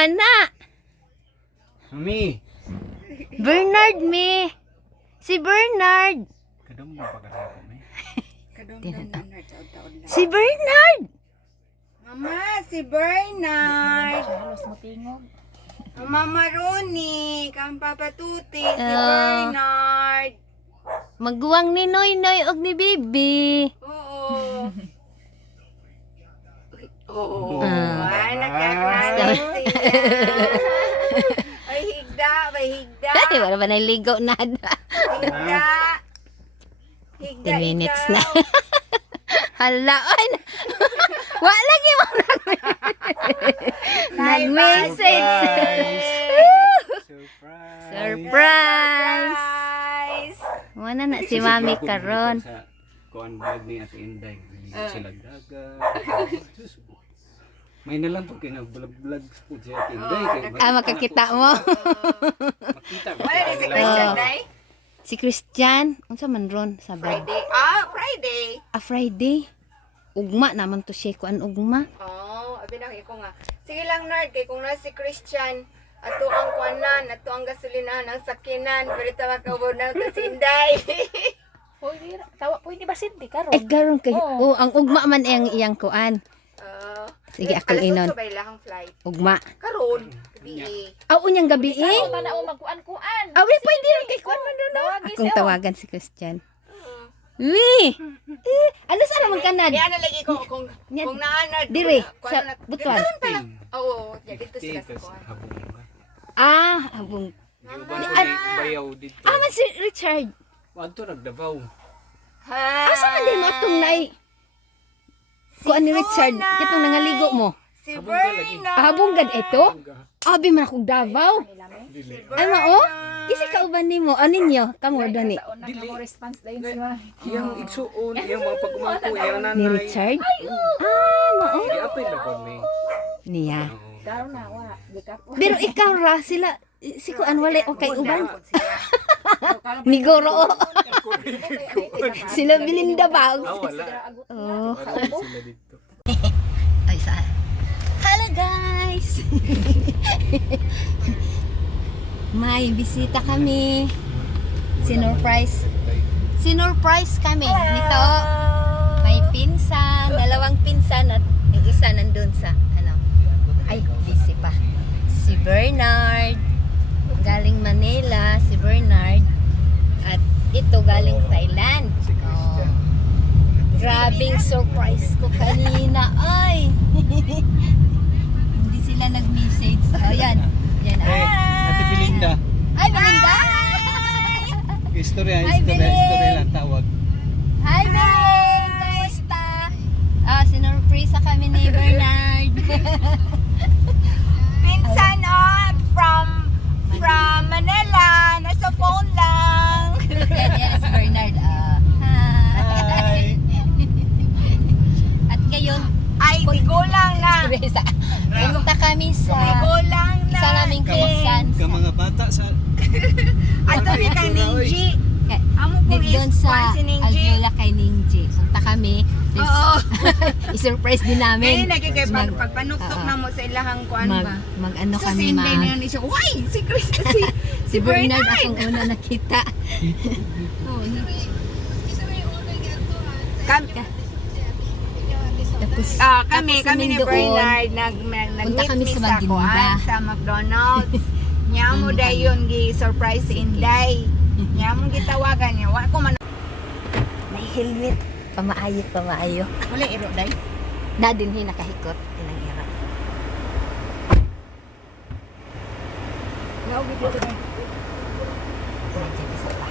man na. Mami. Bernard, me. Si Bernard. Kadam mo pagkasako, me. Si Bernard. Mama, si Bernard. Mama Ronnie, kang papatuti, si Bernard. Magguwang ni Noy og ni Bibi. Oo. Oo. Ah. Ay, nakakalasin siya. May higda, may higda. Dati wala ba naligo na? Higda. Higda, 10 minutes ikaw. na. Hala, oy. Wa lagi mo nag-message. Surprise. Surprise. Surprise. Wala na si Mami karon. Kuan vlog ni Ate Inday. Sila daga. May nalang po kinag-vlog po si Ate Inday. Makakita mo. Makita ko. Wala na si Christian Day? Si Christian, unsa man ron Sabado? Friday. Ah, Friday. Friday. Ugma naman to siya kuan ugma. Oh, abi na ko nga. Sige lang nerd kay kung na si Christian ato ang kuanan, ato ang gasolinahan, ang sakinan, pero tawa ka mo na to si Inday. Pwede ba Cindy karon? Karon kay ang ugma man ang iyang kuan. Sige, ako inon. Alas 8 ba ilahang flight? Ugma. Karon, gabi. Unyang gabi eh. Ano na o magkuan-kuan? Pwede rin kay kuan man doon. Tawagin Akong siya. tawagan si Christian. Wi! Ano sa naman kanad? Di ana lagi ko kung Yan. naana Dire, sa Butuan. Oo, dito sila sa kuan. Abong. Giuban ko ni bayaw dito. Man si Richard. Adto nagdabaw. Ha. Asa man din mo atong nai? Kuan ni Richard, kitong nangaligo mo. Si Bernard. Habong gad ito? Abi man akong Davao. Ay mao? Kisa kauban nimo, aninyo? Kamo dani. Dili. Mo response dayon si Ma. Iyang igsuon, iyang mga pagkumangko, iyang Ni nanay. Richard? Mao. Giapay na ko ni. Niya. Karon na wa. Di ka po. Pero ikaw ra sila si kuan wala okay uban. Ni Goro. Sila Belinda ba? Wala. Oh. Wala sila dito. Ay saan? Hello guys. May bisita kami. Sinurprise kami nito. May pinsan, dalawang pinsan at yung isa nandun sa ay busy pa. Si Bernard galing Manila, si Bernard at ito galing Thailand. Oh. Grabing surprise ko kanina. Ay! Hindi sila nag-message. Oh, yan. Yan. Ate Belinda. Ay, Belinda! Istorya Bilin. lang tawag. Hi, Beng! Kamusta? Sinurpresa kami ni Bernard. Pinsan from Manila, nasa phone lang. Yan si Bernard. Hi! At ngayon, Ay, bigo lang na. surpresa. Pumunta kami sa Bigo lang na. isa naming pinsan. Ka mga bata sa Ato ni kang Ninji. Amo po Doon is sa si Ninji. Alviola kay Ninji. Punta kami. Oo. I-surprise din namin. Ngayon nagkikipag pagpanuktok na mo sa ilahang kuan ba. Mag-ano Sa kami Sunday na yun siya. Why? Si Chris Si Bernard akong una nakita. Tapos, kami tapos ni doon, Bernard punta kami nag-meet sa sa Magdinda. kuan sa McDonald's. Nya mo dayon gi surprise si Inday. Nya mo gitawagan niya. Wa ko man may helmet. Pamaayo. wala iro day. Na din nakahikot. Ilang ira. Naugi dito day. Nandiyan isa pa.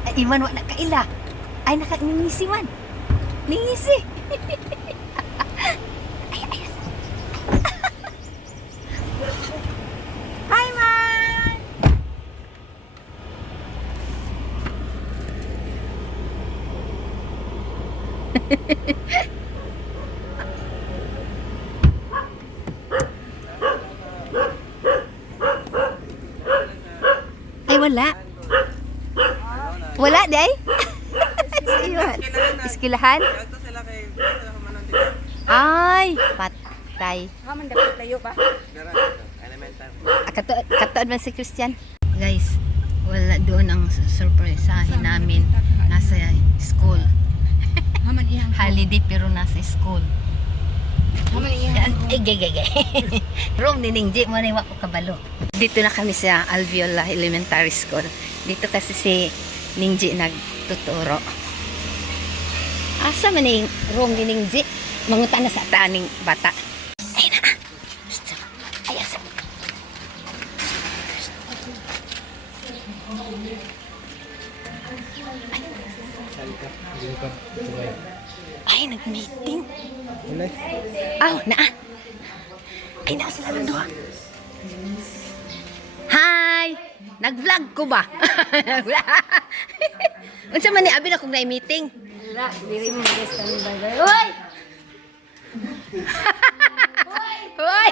Ay, Iman, wala kaila. Ay, nangisi man. Ningisi. Hi man. Ay, wala. Wala, day? Iwan. Iskilahan? Ay, patay. Haman dapat layo ba? Katuod man si Christian. Guys, wala doon ang surpresahin namin. Nasa school. Haman iyang. Holiday pero nasa school. Haman iyang. Gege. Room ni Ningji mo na ko kabalo. Dito na kami sa Alveola Elementary School. Dito kasi si Ningji nagtuturo. Asa man yung room ni Ningji? Manguta na sa taning bata. Ay na. Ay asa. Ay, nag-meeting. Na. Ay, na sila ng doha. Hi! Nag-vlog ko ba? Unsa man ni abi na kung na-meeting? Wala, dili mo mag-standby. Uy! Hoy!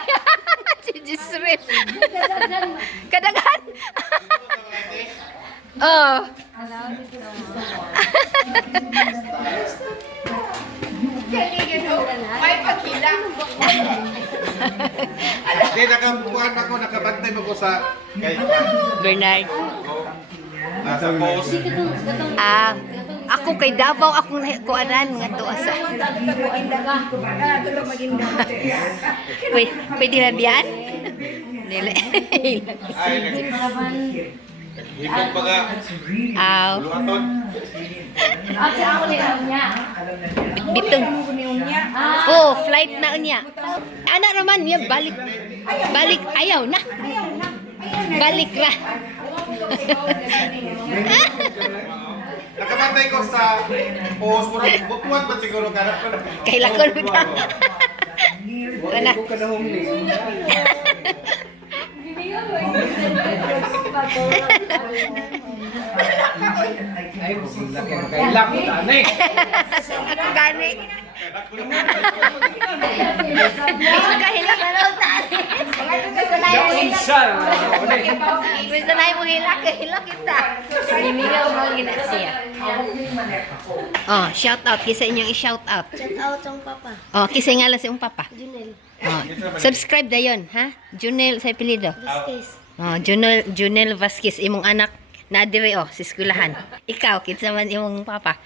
Si Jisril. Kadagan. Oh. May pagkila. Hindi, nakabukuhan ako, nakabantay mo ko sa kay Bernard. nasa post. Ako kay Davao ako kuanan nga to asa. Pwede na biyan? Dili. Ay, hipog baga, Aw, luaton. bitong. Oh, flight na unya. Ana raman niya balik. Balik ayaw na. Balik ra. Nakabantay ko sa post, murang bukuhan ba siguro karap ko na. Kailakon mo ta. Ana. Gani. Dito ka hilak na lang tali. Bisa na mo hilak kita. Hinigaw mo gina siya. Oh, shout out kisa inyong i-shout out. Shout out ang papa. Oh, kisa nga lang si yung papa. Junel. Oh, subscribe dayon, ha? Junel sa apelyido. Vasquez. Oh, Junel Vasquez imong anak na dire oh sa eskwelahan. Ikaw kinsa man imong papa?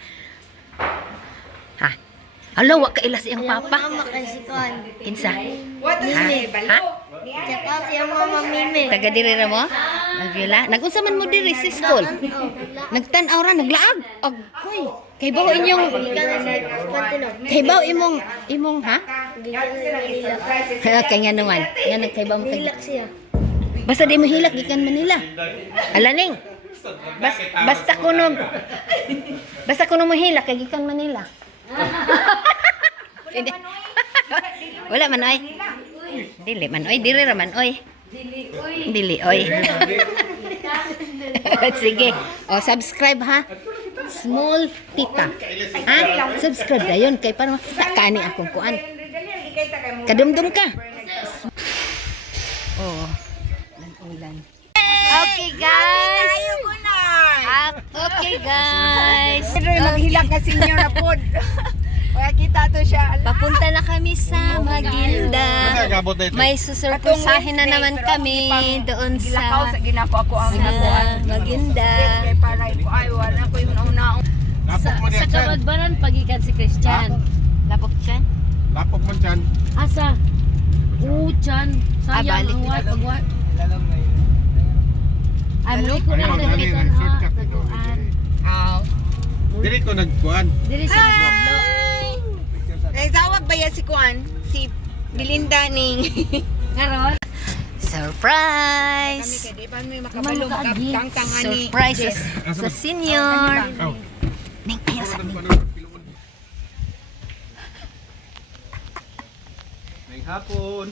Ha? Alo, wa ka ila sa iyang papa. Mama kasi kon. Kinsa? What is Ha? me? Ha? Shout out siya mama Mime. Taga dire ra mo? Alviola. Nagunsa man mo dire sa school? Nagtan-aw ra, naglaag. Agoy. Kay bawo inyong kay bawo imong ha? Kay nga naman. Nga nagkay bawo mo kay. Hilak siya. Basta di mo hilak gikan Manila. Alaning. Basta kuno mo hilak kay gikan Manila. Hindi. Wala man oy. Dili man oy, diri ra man oy. Dili oy. Sige. O subscribe ha. Small Tita. Ha? Subscribe dayon kay para makita ka ni akong kuan. Kadumdum ka. Oh. Ulan. Okay guys. Okay guys. Maghilak ka senior na pod. Kaya kita to siya. Papunta na kami sa Maginda. Nagabot na ito. May susurpresahin na naman kami doon Gilakaw sa sa ginako ako ang nakuan. Maginda. Kay para ko ay wala ko yung una. Lapok man yan, Chan. Kabagbaran pagikan si Christian. Lapok dyan. Lapok man, Chan. Asa? Chan. Sayang balik. ang wat pagwat. Ay, muli ko Ano na man, sa dali, bisan nag-shortcut ito. Aw. Dili ko nagkuhan. Diri sa Pablo. Ay tawag ba yan si Kuan? Si Belinda ning Karon. kami Surprise! kay di pa may makabalo Makaagi. tangtangan ni. Surprise sa senior. Oh. Ning ayaw sa ning. May hapon.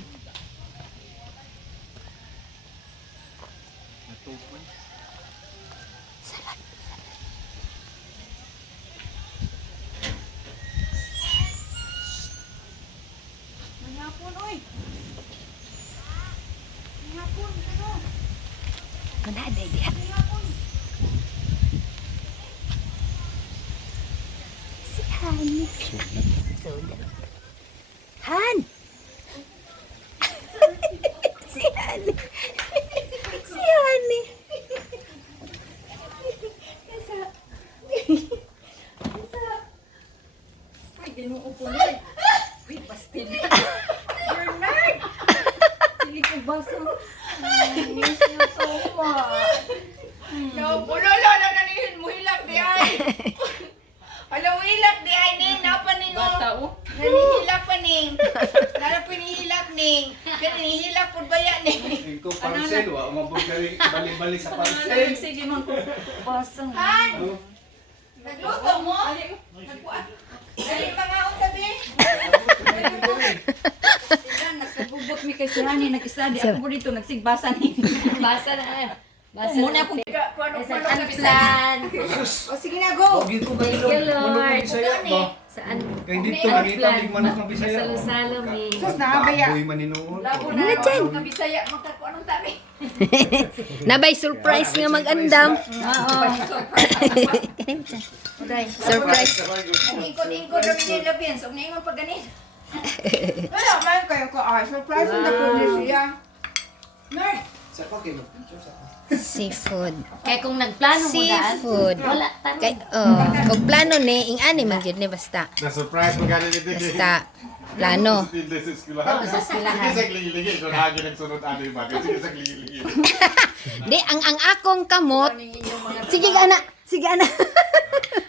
Natupan. Manada diha. Si Hani. Soda. Honey. Si Honey. Ay, ginoo po na. Uy, pastil. You're nerd! Sili ko basa. Miss you so much. No, pulolo na nanihin mo hilak di ay. Alam mo hilak di ay ning napaning o. Nanihilak pa ning. Nara pinihilak ning. Kaya nanihilak po ba yan ning. Ito parcel, wa umabot kay bali-bali sa parcel. Sige man ko. Basang. Han! Nagluto mo? Nagpuan. Dali mga utabi. Nagsabubot mi kay si Hani, nag-study. Ako po dito, nagsigbasa ni. Basa na. Basa Muna akong plan. O sige na, go! Gid ko Thank you, Lord. Saan? Kay dito nakita mig manok ng Bisaya. Salo-salo mi. Sus, nakabaya. Boy maninuod. Labo na ako ng Bisaya, magkakuha ng tabi. Nabay surprise nga mag-andam. Surprise. Ingkod-ingkod na minila, Vince. Huwag na ingon pag ganit. Wala, man kayo ko. Surprise na po niya siya. Nerd! Sa pa kay picture sa. Seafood. Kaya kung nagplano mo daan, Seafood. wala. Taro. Kay, kung plano ni, ing-ani man yun ni basta. Na-surprise mo gani dito. Basta, plano. This is kilahan. Sa eskwelahan. Sige sa gliligi, kung hagi nagsunod ano yung bagay. Sige sa gliligi. Di, ang akong kamot. Sige ka na. Sige ana.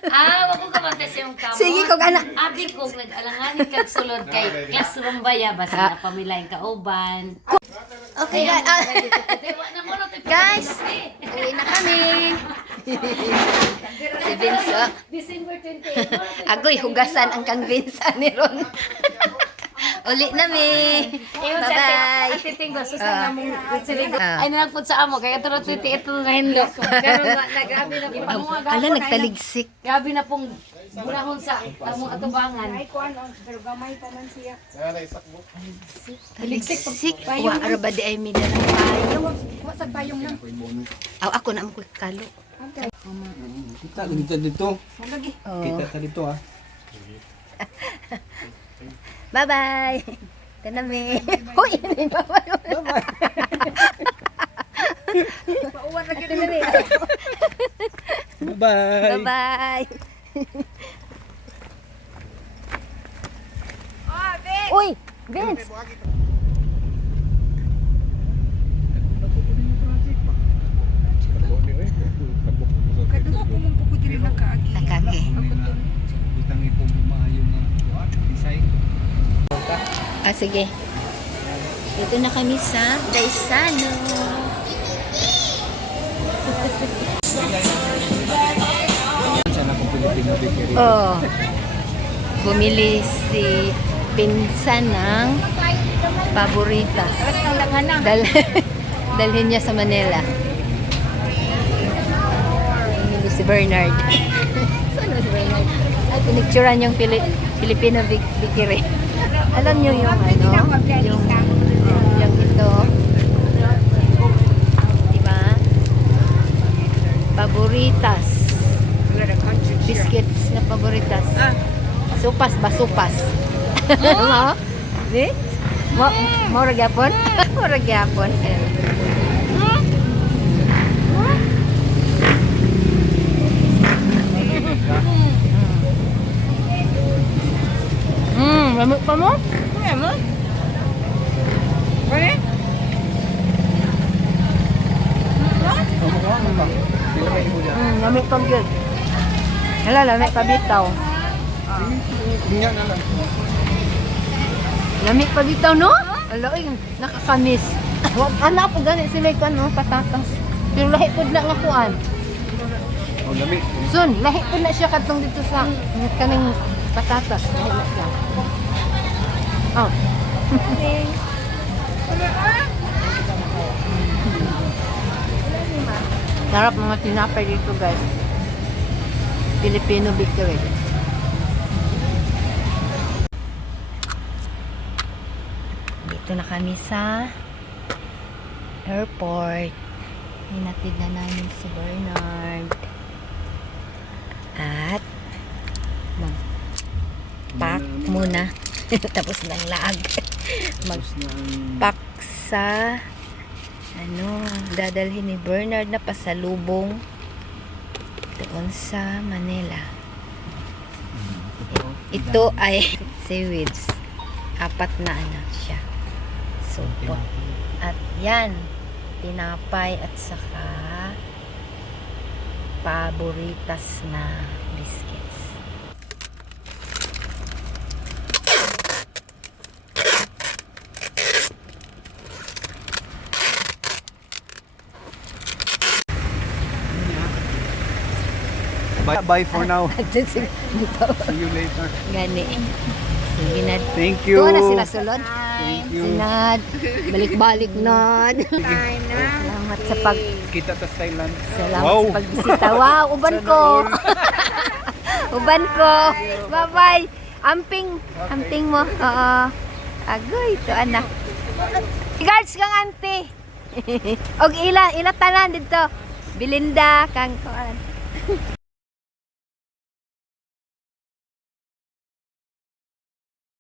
Wag ko kamantes yung kamot. Sige kog ana. Abi kong nag-alanganin kag sulod kay classroom baya basta na pamilaing kauban. Okay guys. Guys, uwi na kami. Si Vince, oh. December 28. Agoy, hugasan ang kang Vince ni Ron. Uli na mi. Bye-bye. Ate Tinggo, susa na mong siligo. Ah. Ay nalagpod sa amo kaya turo 28 to na hinlo. Pero grabe na po. Ala, nagtaligsik. Grabe na pong burahon sa among atubangan. Ay, kuan, pero gamay pa man siya. Taligsik. Wa, araba di ay mida ng payong. Wasag payong na. Aw, ako na mo kalo. Kita dito dito. Oh. Kita ta dito ah. Bye-bye. Tanami. Hoy, ini bye-bye. Pauwan na gid. Bye. Bye-bye. Ah, Vince! Uy, Vince. Kadugo ko mong pukod diri na kaagi. Nakage. Butang ipo maayo nga design. Ah, sige. Dito na kami sa Daisano. Sana kung Pilipino bakery. Oh. Bumili si pinsan ng paborita. Dalhin niya sa Manila. Bumili si Bernard. Saan si Bernard? Ay, pinicturean yung Filipino bakery. Alam niyo yung ano? Yung ito. Diba? Paboritas. Biscuits na paboritas. Supas ba? Supas. Mo? Di? Mo ragyapon? Mo ragyapon. Lamig pa mo? Ano? Pwede? Lamig pa gyud. Hala, lamig pa bitaw. Dinya na lang. Lamig pa bitaw, no? Ala, oy, nakakamis. Wag ana po gani si Mike no, patatas. Pero lahi pud na nga kuan. Oh, lami. Sun, lahi pud na siya kadtong dito sa kaning patatas. Lahi na siya. Oh. Sarap mga tinapay dito, guys. Filipino bakery. Dito na kami sa airport. Hinatid na namin si Bernard. At mag-pack muna. Tapos ng lag. Mag-pack sa dadalhin ni Bernard na pasalubong doon sa Manila. Ito ay seaweeds. 4 na anak siya. Supot. At yan, tinapay at saka paboritas na biscuits. Bye for now. See See you later. Gani. Sige na. Thank you. Tuwa na sila sulod. Thank you. Sinad. Balik-balik na. Salamat sa pag Kita tas Thailand. Salamat Wow. sa pagbisita. Wow, uban ko. Uban ko. Bye-bye. Amping mo. Oo. Agoy, to anak. Guards kang auntie. Og ila tanan dito. Belinda kang kuan.